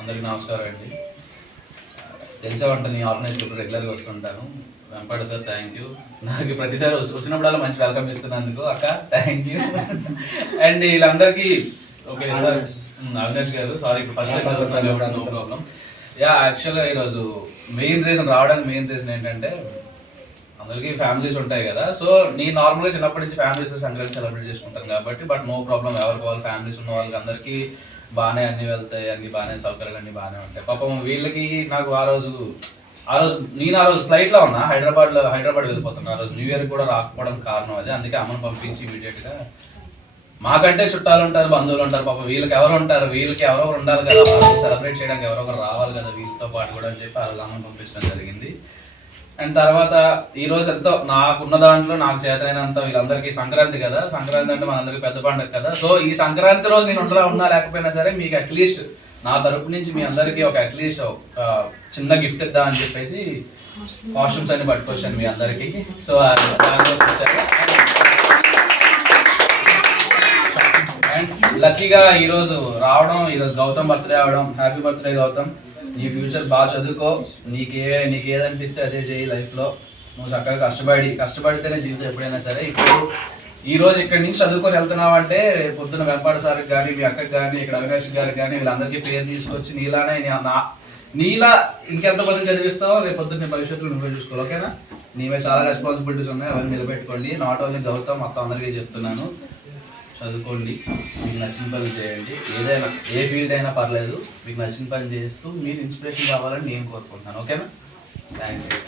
అందరికీ నమస్కారం అండి. తెలిసేవంట నీ ఆర్గనైజ్ రెగ్యులర్గా వస్తుంటాను. వెంపట సార్ థ్యాంక్ యూ. నాకు ప్రతిసారి వచ్చినప్పుడల్లా మంచి వెల్కమ్ ఇస్తున్నందుకు అక్క థ్యాంక్ యూ. అండ్ వీళ్ళందరికీ ఓకే సార్ అవినాష్ గారు సారీ ఇప్పుడు ఫస్ట్ టైం వస్తున్నాను, నో ప్రాబ్లం. యాక్చువల్గా ఈరోజు మెయిన్ రీజన్ ఏంటంటే అందరికీ ఫ్యామిలీస్ ఉంటాయి కదా. సో నేను నార్మల్గా చిన్నప్పటి నుంచి ఫ్యామిలీస్ సంక్రాంతి సెలబ్రేట్ చేసుకుంటాను కాబట్టి బట్ నో ప్రాబ్లం, ఎవరికి వాళ్ళు ఫ్యామిలీస్ ఉన్న వాళ్ళకి అందరికీ బాగానే అన్ని వెళ్తాయి, అన్ని బాగానే సౌకర్యాలు అన్ని బాగానే ఉంటాయి. పాపం వీళ్ళకి నాకు ఆ రోజు ఫ్లైట్లో ఉన్నా, హైదరాబాద్ వెళ్ళిపోతున్నా. ఆ రోజు న్యూ ఇయర్ కూడా రాకపోవడం కారణం అదే. అందుకే అమ్మను పంపించి ఇమీడియట్గా మాకంటే చుట్టాలు ఉంటారు, బంధువులు ఉంటారు, పాపం వీళ్ళకి ఎవరు ఉంటారు, వీళ్ళకి ఎవరో ఉండాలి కదా, సెలబ్రేట్ చేయడానికి ఎవరో ఒకరు రావాలి కదా వీళ్ళతో పాటు కూడా అని చెప్పి ఆ రోజు అమ్మను పంపించడం జరిగింది. అండ్ తర్వాత ఈరోజు ఎంతో నాకున్న దాంట్లో నాకు చేతనైనంత వీళ్ళందరికీ సంక్రాంతి కదా, సంక్రాంతి అంటే మనందరికీ పెద్ద పండుగ కదా. సో ఈ సంక్రాంతి రోజు నేను ఉన్నా లేకపోయినా సరే మీకు అట్లీస్ట్ నా తరపు నుంచి మీ అందరికీ అట్లీస్ట్ ఒక చిన్న గిఫ్ట్ ఇద్దాం అని చెప్పేసి కాస్ట్యూమ్స్ అన్ని పట్టుకొచ్చాను మీ అందరికీ. సో దానికోసం వచ్చాను. అండ్ లక్కీగా ఈరోజు గౌతమ్ బర్త్డే అవడం, హ్యాపీ బర్త్డే గౌతమ్. నీ ఫ్యూచర్ బాగా చదువుకో, నీకు ఏదనిపిస్తే అదే చేయి లైఫ్లో. నువ్వు చక్కగా కష్టపడితేనే జీవితం ఎప్పుడైనా సరే. ఇప్పుడు ఈ రోజు ఇక్కడి నుంచి చదువుకొని వెళ్తున్నావు అంటే పొద్దున్న వెంపాట సార్కి కానీ, మీ అక్కకి కానీ, ఇక్కడ అవినాష్ గారికి కానీ వీళ్ళందరికీ పేరు తీసుకొచ్చి నీలా ఇంకెంతమంది చదివిస్తావో రేపు పొద్దున్న భవిష్యత్తులో నువ్వే చూసుకోవాలి. ఓకేనా? నీవే చాలా రెస్పాన్సిబిలిటీస్ ఉన్నాయి, అవన్నీ నిలబెట్టుకోండి. నాట్ ఓన్లీ గౌతమ్, మొత్తం అందరికీ చెప్తున్నాను. చదువుకోండి, మీకు నచ్చిన పని చేయండి, ఏదైనా ఏ ఫీల్డ్ అయినా పర్లేదు, మీకు నచ్చిన పని చేస్తూ మీరు ఇన్స్పిరేషన్ కావాలని నేను కోరుకుంటున్నాను. ఓకేనా? Thank you.